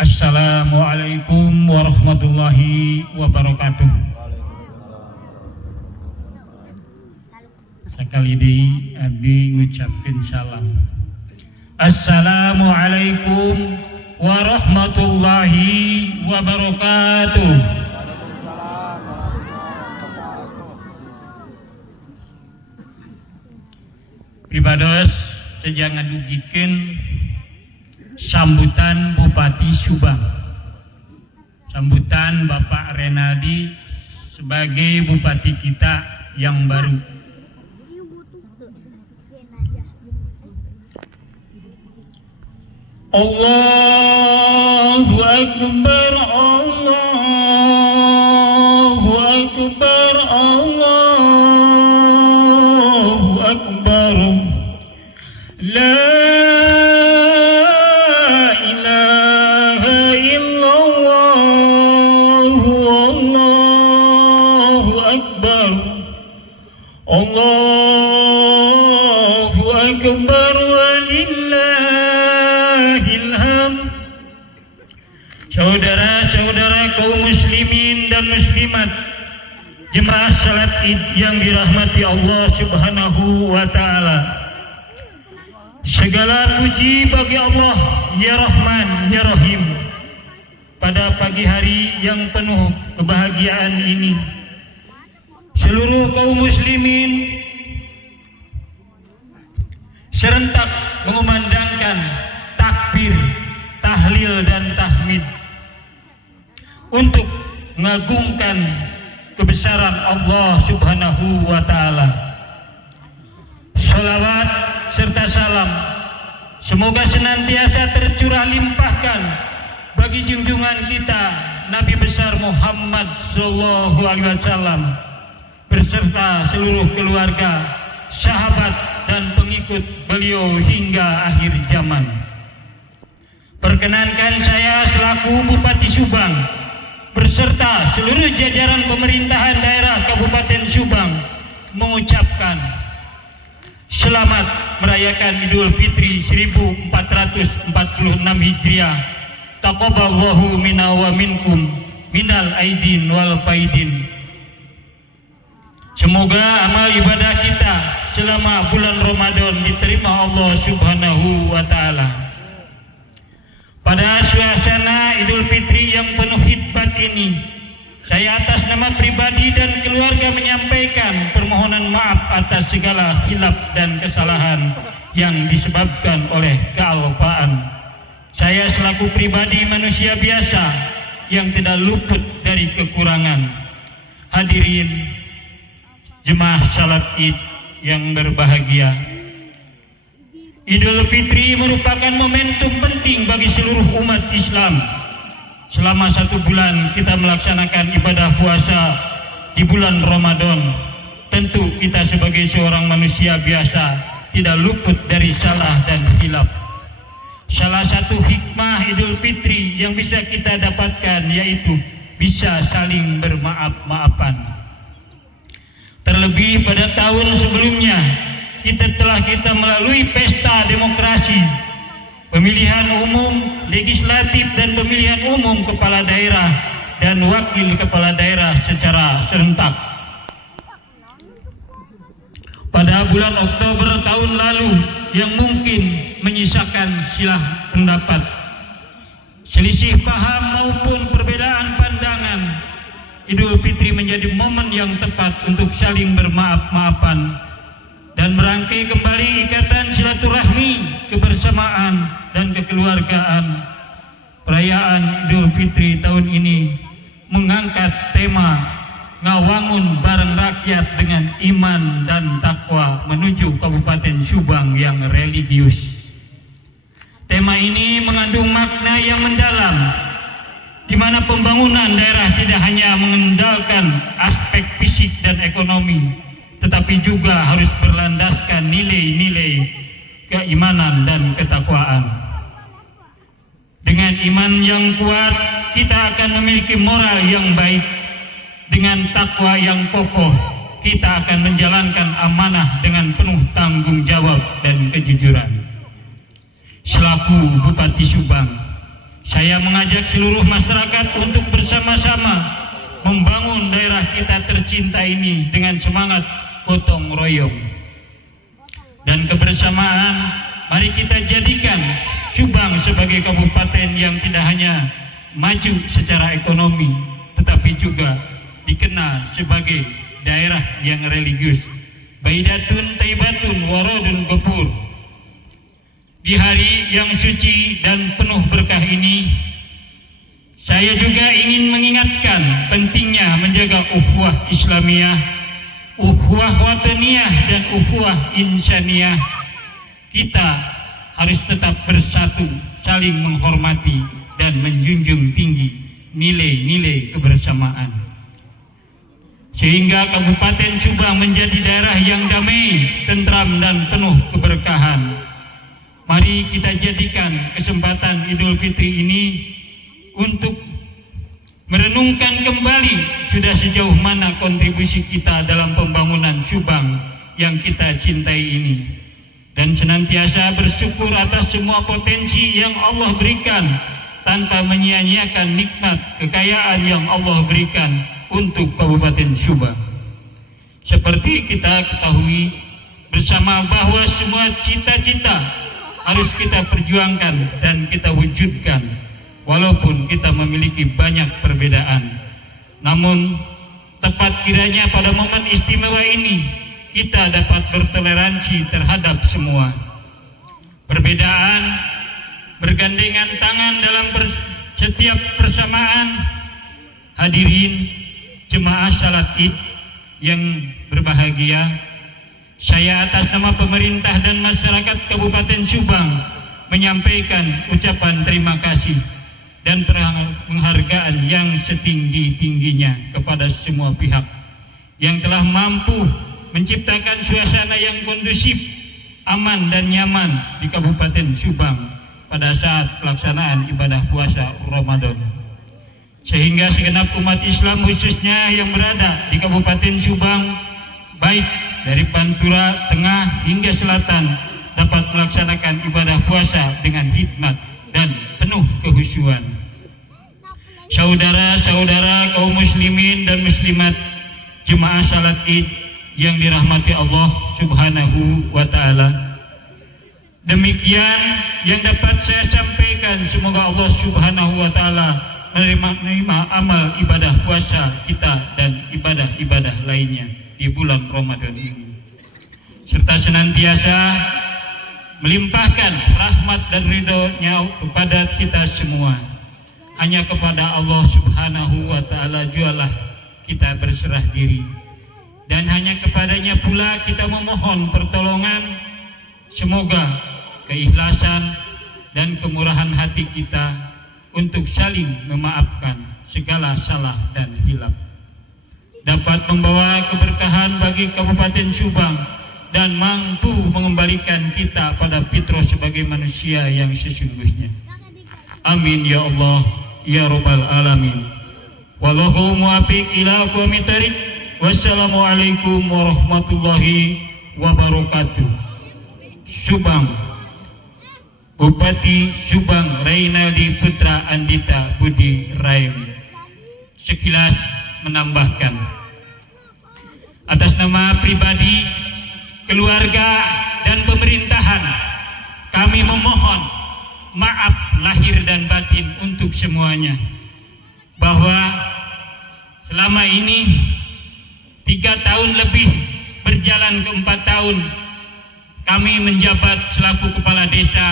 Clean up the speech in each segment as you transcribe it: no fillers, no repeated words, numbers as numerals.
Assalamualaikum warahmatullahi wabarakatuh. Sekali deui abdi ngucapkeun salam. Assalamualaikum warahmatullahi wabarakatuh. Pibados sejang ngadugikeun sambutan Bupati Subang, sambutan Bapak Renaldi sebagai Bupati kita yang baru. Allahu Akbar, Allahu Akbar, Allahu Akbar. La Allahu Akbar walillahil hamd. Saudara-saudara kaum muslimin dan muslimat, jemaah salat Id yang dirahmati Allah Subhanahu wa taala. Segala puji bagi Allah ya Rahman ya Rahim. Pada pagi hari yang penuh kebahagiaan ini, seluruh kaum muslimin serentak mengumandangkan takbir, tahlil dan tahmid untuk mengagungkan kebesaran Allah Subhanahu wa taala. Shalawat serta salam semoga senantiasa tercurah limpahkan bagi junjungan kita Nabi besar Muhammad sallallahu alaihi wasallam beserta seluruh keluarga, sahabat dan pengikut beliau hingga akhir zaman. Perkenankan saya selaku Bupati Subang beserta seluruh jajaran pemerintahan daerah Kabupaten Subang mengucapkan selamat merayakan Idul Fitri 1446 Hijriah. Taqabbalallahu minna wa minkum minal aidin wal faidin. Semoga amal ibadah kita selama bulan Ramadan diterima Allah Subhanahu wa taala. Pada suasana Idul Fitri yang penuh hikmat ini, saya atas nama pribadi dan keluarga menyampaikan permohonan maaf atas segala khilaf dan kesalahan yang disebabkan oleh kealpaan. Saya selaku pribadi manusia biasa yang tidak luput dari kekurangan. Hadirin jemaah salat Id yang berbahagia, Idul Fitri merupakan momentum penting bagi seluruh umat Islam. Selama 1 bulan kita melaksanakan ibadah puasa di bulan Ramadan. Tentu kita sebagai seorang manusia biasa tidak luput dari salah dan khilaf. Salah satu hikmah Idul Fitri yang bisa kita dapatkan yaitu bisa saling bermaaf-maafan. Terlebih pada tahun sebelumnya kita melalui pesta demokrasi, pemilihan umum, legislatif dan pemilihan umum kepala daerah dan wakil kepala daerah secara serentak. Pada bulan Oktober tahun lalu yang mungkin menyisakan silah pendapat, selisih paham maupun perbedaan pandangan, Idul Fitri menjadi momen yang tepat untuk saling bermaaf-maafan dan merangkai kembali ikatan silaturahmi, kebersamaan dan kekeluargaan. Perayaan Idul Fitri tahun ini mengangkat tema ngawangun bareng rakyat dengan iman dan takwa menuju Kabupaten Subang yang religius. Tema ini mengandung makna yang mendalam, di mana pembangunan daerah tidak hanya mengendalikan aspek fisik dan ekonomi, tetapi juga harus berlandaskan nilai-nilai keimanan dan ketakwaan. Dengan iman yang kuat, kita akan memiliki moral yang baik. Dengan takwa yang kokoh, kita akan menjalankan amanah dengan penuh tanggung jawab dan kejujuran. Selaku Bupati Subang, Saya mengajak seluruh masyarakat untuk bersama-sama membangun daerah kita tercinta ini dengan semangat gotong royong. Dan kebersamaan, mari kita jadikan Subang sebagai kabupaten yang tidak hanya maju secara ekonomi, tetapi juga dikenal sebagai daerah yang religius. Baidatun taibatun warodun gopur. Di hari yang suci dan penuh berkah ini, saya juga ingin mengingatkan pentingnya menjaga ukhuwah Islamiyah, ukhuwah wataniyah, dan ukhuwah insaniyah. Kita harus tetap bersatu, saling menghormati dan menjunjung tinggi nilai-nilai kebersamaan, sehingga Kabupaten Subang menjadi daerah yang damai, tentram, dan penuh keberkahan. Mari kita jadikan kesempatan Idul Fitri ini untuk merenungkan kembali sudah sejauh mana kontribusi kita dalam pembangunan Subang yang kita cintai ini, dan senantiasa bersyukur atas semua potensi yang Allah berikan tanpa menyia-nyiakan nikmat kekayaan yang Allah berikan untuk Kabupaten Subang. Seperti kita ketahui bersama bahwa semua cita-cita harus kita perjuangkan dan kita wujudkan walaupun kita memiliki banyak perbedaan. Namun tepat kiranya pada momen istimewa ini kita dapat bertoleransi terhadap semua. Perbedaan bergandengan tangan dalam setiap persamaan. Hadirin jemaah salat Id yang berbahagia, saya atas nama pemerintah dan masyarakat Kabupaten Subang menyampaikan ucapan terima kasih dan penghargaan yang setinggi-tingginya kepada semua pihak yang telah mampu menciptakan suasana yang kondusif, aman dan nyaman di Kabupaten Subang pada saat pelaksanaan ibadah puasa Ramadan, sehingga segenap umat Islam khususnya yang berada di Kabupaten Subang, baik dari Pantura Tengah hingga Selatan, dapat melaksanakan ibadah puasa dengan hikmat dan penuh kehusuan. Saudara-saudara kaum muslimin dan muslimat, jemaah salat Id yang dirahmati Allah Subhanahu wa taala. Demikian yang dapat saya sampaikan. Semoga Allah Subhanahu wa taala menerima amal ibadah puasa kita dan ibadah-ibadah lainnya di bulan Ramadan ini, serta senantiasa melimpahkan rahmat dan ridho-Nya kepada kita semua. Hanya kepada Allah Subhanahu wa taala jualah kita berserah diri, dan hanya kepadanya pula kita memohon pertolongan. Semoga keikhlasan dan kemurahan hati kita untuk saling memaafkan segala salah dan hilaf dapat membawa keberkahan bagi Kabupaten Subang dan mampu mengembalikan kita pada fitrah sebagai manusia yang sesungguhnya. Amin ya Allah ya Rabbal Alamin. Wallahu muwaffiq ila aqwamit thariq. Wassalamualaikum warahmatullahi wabarakatuh. Subang, Bupati Subang Reynaldi Putra Andita Budi Raim. Sekilas menambahkan, atas nama pribadi, keluarga, dan pemerintahan, kami memohon maaf lahir dan batin untuk semuanya, bahwa selama ini 3 tahun lebih berjalan ke 4 tahun kami menjabat selaku kepala desa,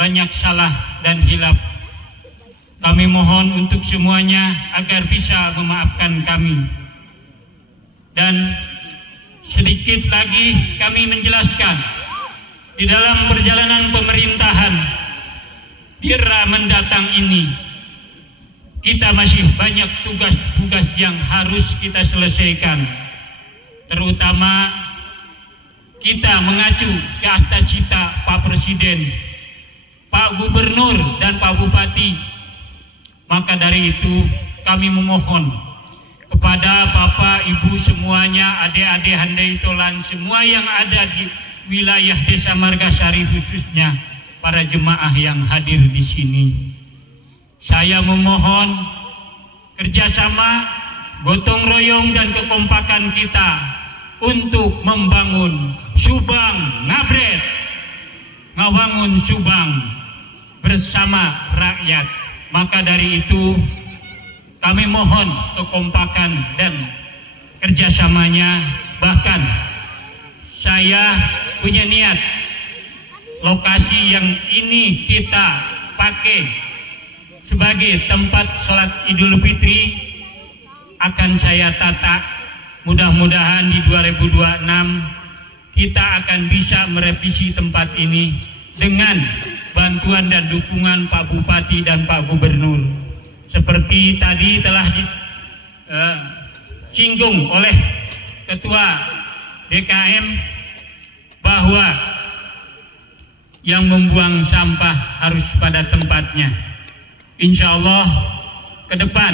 banyak salah dan hilaf. Kami mohon untuk semuanya agar bisa memaafkan kami. Dan sedikit lagi kami menjelaskan, di dalam perjalanan pemerintahan di era mendatang ini, kita masih banyak tugas-tugas yang harus kita selesaikan. Terutama kita mengacu ke cita Pak Presiden, Pak Gubernur, dan Pak Bupati. Maka dari itu kami memohon kepada Bapak, Ibu semuanya, adik-adik handai tolan, semua yang ada di wilayah Desa Margasari, khususnya para jemaah yang hadir di sini, Saya memohon kerjasama, gotong royong dan kekompakan kita untuk membangun Subang Ngabret, ngawangun Subang bersama rakyat. Maka dari itu kami mohon kekompakan dan kerjasamanya. Bahkan saya punya niat lokasi yang ini kita pakai sebagai tempat sholat Idul Fitri akan saya tata. Mudah-mudahan di 2026 kita akan bisa merevisi tempat ini dengan bantuan dan dukungan Pak Bupati dan Pak Gubernur. Seperti tadi telah disinggung oleh Ketua DKM bahwa yang membuang sampah harus pada tempatnya. Insya Allah ke depan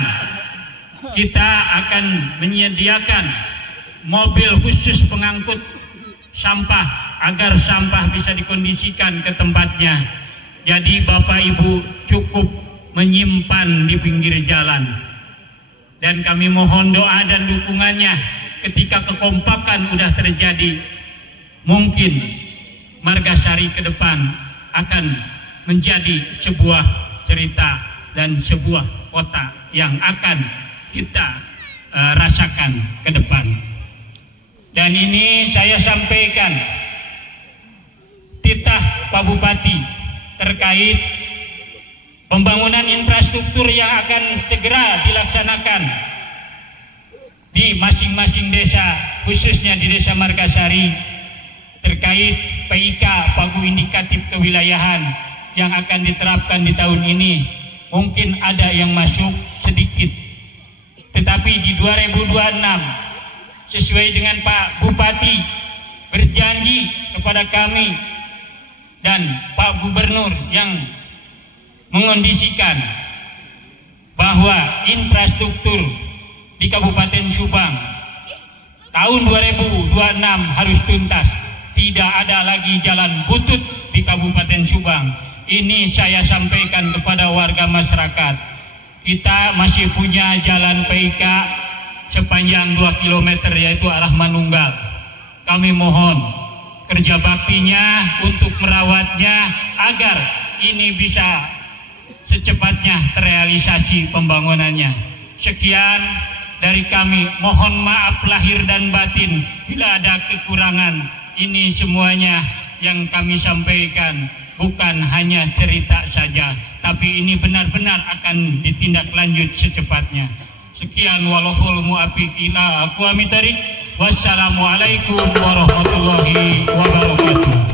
kita akan menyediakan mobil khusus pengangkut sampah agar sampah bisa dikondisikan ke tempatnya. Jadi Bapak Ibu cukup menyimpan di pinggir jalan. Dan kami mohon doa dan dukungannya ketika kekompakan udah terjadi. Mungkin Margasari ke depan akan menjadi sebuah cerita dan sebuah kota yang akan kita rasakan ke depan. Dan ini saya sampaikan titah Pak Bupati terkait pembangunan infrastruktur yang akan segera dilaksanakan di masing-masing desa, khususnya di Desa Margasari, terkait PIK Pagu Indikatif Kewilayahan yang akan diterapkan di tahun ini. Mungkin ada yang masuk sedikit, tetapi di 2026 sesuai dengan Pak Bupati berjanji kepada kami dan Pak Gubernur yang mengondisikan bahwa infrastruktur di Kabupaten Subang tahun 2026 harus tuntas. Tidak ada lagi jalan butut di Kabupaten Subang. Ini saya sampaikan kepada warga masyarakat. Kita masih punya jalan PIK sepanjang 2 km yaitu arah Manunggal. Kami mohon kerja baktinya untuk merawatnya agar ini bisa secepatnya terrealisasi pembangunannya. Sekian dari kami, mohon maaf lahir dan batin bila ada kekurangan. Ini semuanya yang kami sampaikan bukan hanya cerita saja, tapi ini benar-benar akan ditindaklanjut secepatnya. Sekian, walahul mu'afiq ila aqwamit thariq. Wassalamualaikum warahmatullahi wabarakatuh.